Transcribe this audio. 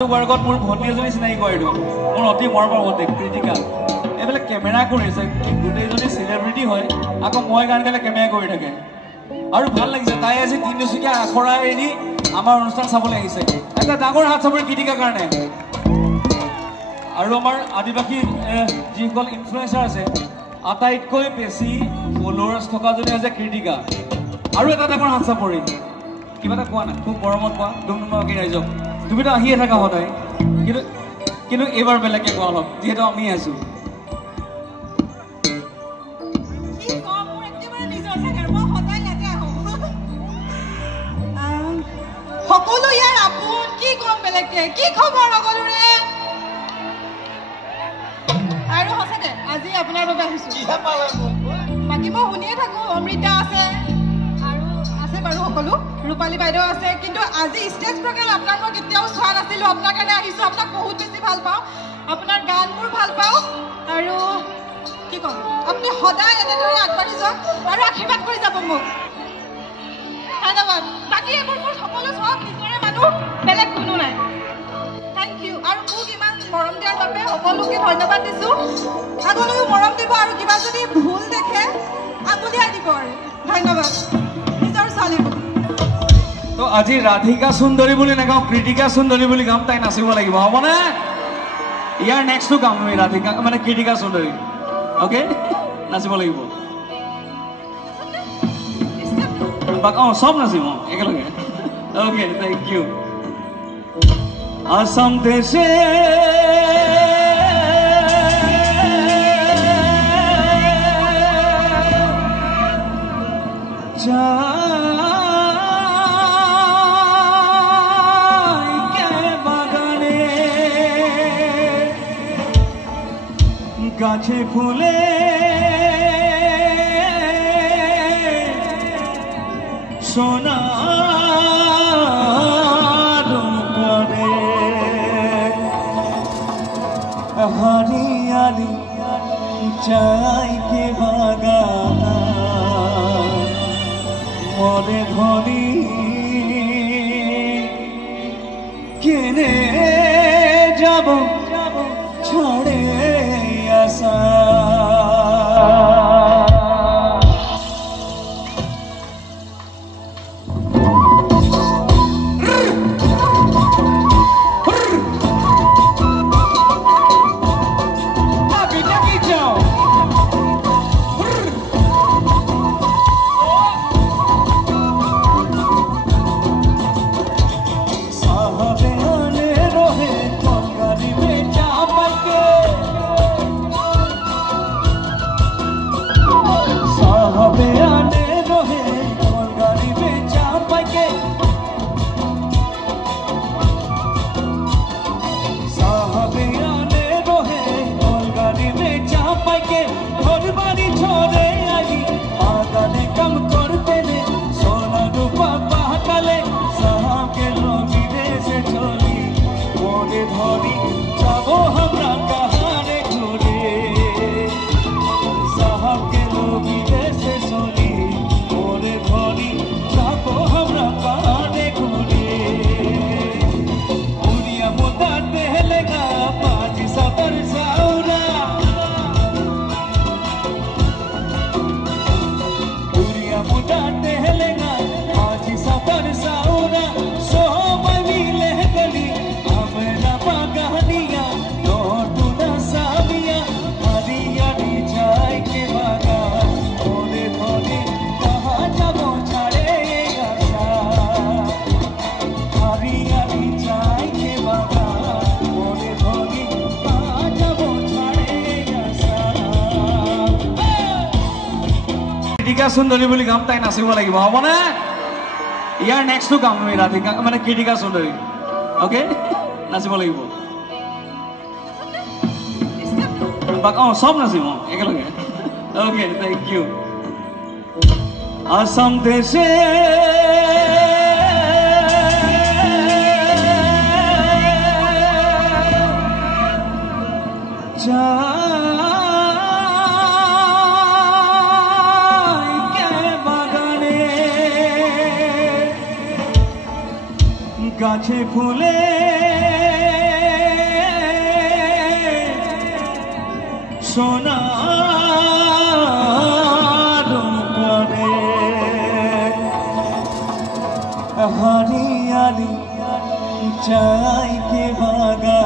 वर्गत मोर भंटी एजनी चिनाकी करिदो मोर अति मरমৰ भंटी क्रिटिका एबेले camera करिছে गुटेजनी celebrity হয় আকৌ মই গান গালে কেমেৰা কৰি থাকে আৰু ভাল লাগিছে তাই আজি তিনিচুকীয়া আখৰা এৰি আমাৰ অনুষ্ঠান চাবলৈ আহিছে এটা ডাঙৰ হাত চাপৰ ক্ৰিটিকা কাৰণে আৰু আমাৰ আদিবাসী যিসকল ইনফ্লুৱেঞ্চাৰ আছে আটাইতকৈ বেছি ফলোৱাৰ্ছ থকা জনী আছে ক্ৰিটিকা আৰু এটা ডাঙৰ হাত চাপৰি কিবা এটা কোৱা না খুব মৰমত কোৱা দুমদুমাকে ৰাইজক তুমি তো আহিয়ে থাকা সদায় কিন্তু এবাৰ বেলেগে কোৱা অলপ যিহেতু আমি আছো সকলো ইয়াৰ আপোন কি কম বেলেগে কি খবৰ সকলোৰে আৰু হসতে আজি আপোনাৰ বাবে আহিছো বাকি মই শুনিয়ে থাকো অমৃতা আছে আৰু আছে বাৰু সকলো ৰূপালী বাইদেউ আছে কিন্তু আজি ষ্টেজ প্ৰগ্ৰাম আপোনাক মই কেতিয়াও চোৱা নাছিলো আপোনাৰ কাৰণে আহিছো আপোনাক বহুত বেছি ভাল পাওঁ আপোনাৰ গানবোৰ ভাল পাওঁ আৰু কি কম আপুনি সদায় এনেদৰে আগবাঢ়ি যাওক আৰু আশীৰ্বাদ কৰি যাব মোক ধন্যবাদ বাকি এইবোৰ মোৰ সকলো সব নিজৰে মানুহ বেলেগ কোনো নাই থ্যাংক ইউ আৰু মোক ইমান মৰম দিয়াৰ বাবে সকলোকে ধন্যবাদ দিছো আগলৈও মৰম দিব আৰু কিবা যদি ভুল দেখে আঙুলিয়াই দিব আৰু ধন্যবাদ নিজৰ ছোৱালী তো আজি ৰাধিকা সুন্দৰী বুলি নাগাওঁ ক্ৰিটিকা সুন্দৰী বুলি গাম তাই নাচিব লাগিব হ'বনে ইয়াৰ নেক্সটটো গাম আমি ৰাধিকা মানে ক্ৰিটিকা সুন্দৰী ওকে নাচিব লাগিব সব নাচিব একেলগে ওকে থ্যাংক ইউ আসাম দেশে গাছে ফুলে সোনা हरियाली चाय के बागान मोरे धनी केने जाबो छाड़े आशा সুন্দৰী বুলি গাম তাই নাচিব লাগিব হ'বনে ইয়াৰ নেক্সটটো গাম আমি ৰাধিকা মানে ক্ৰিটিকা সুন্দৰী ওকে নাচিব লাগিব সব নাচিব একেলগে ওকে থ্যাংক ইউ আসাম দেশে গাছে ফুলে के भागा